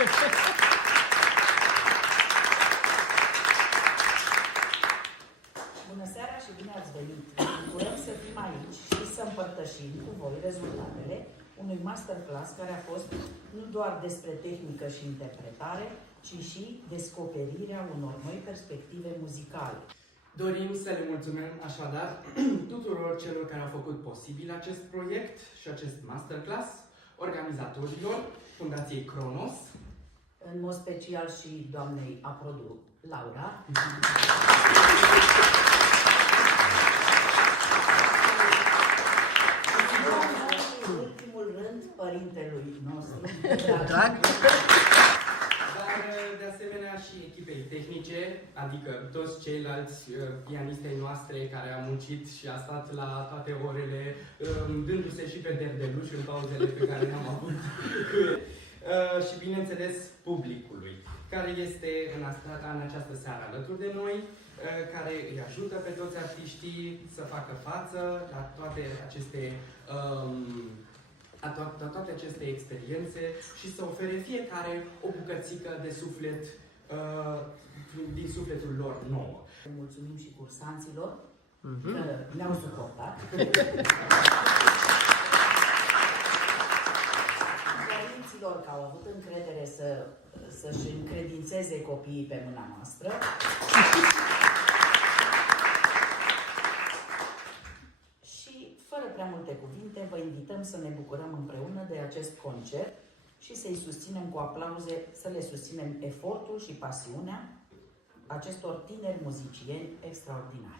Bună seara și bine ați venit! Bucurăm să fim aici și să împărtășim cu voi rezultatele unui masterclass care a fost nu doar despre tehnică și interpretare, ci și descoperirea unor noi perspective muzicale. Dorim să le mulțumim așadar tuturor celor care au făcut posibil acest proiect și acest masterclass, organizatorilor, Fundației Cronos, În mod special și doamnei Aprodu Laura. În ultimul rând, părintelui nostru. dar de asemenea și echipei tehnice, adică toți ceilalți pianistei noastre care au muncit și a stat la toate orele, dându-se și pe derdeluș în pauzele pe care le-am avut. Și bineînțeles publicului, care este în această seară alături de noi, care îi ajută pe toți artiștii să facă față la toate aceste toate aceste experiențe și să ofere fiecare o bucățică de suflet din sufletul lor nouă. Mulțumim și cursanților că ne-au suportat. Părinților că au avut încredere să-și încredințeze copiii pe mâna noastră. Și fără prea multe cuvinte, vă invităm să ne bucurăm împreună de acest concert și să-i susținem cu aplauze, să le susținem efortul și pasiunea acestor tineri muzicieni extraordinari.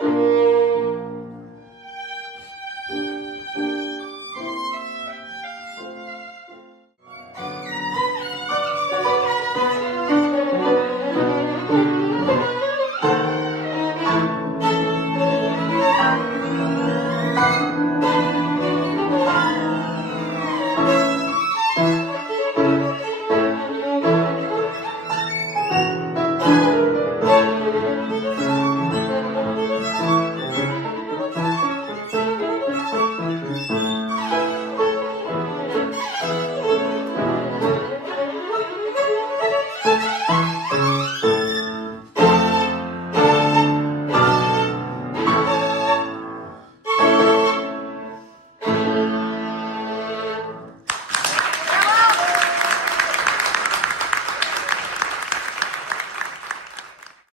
Thank you.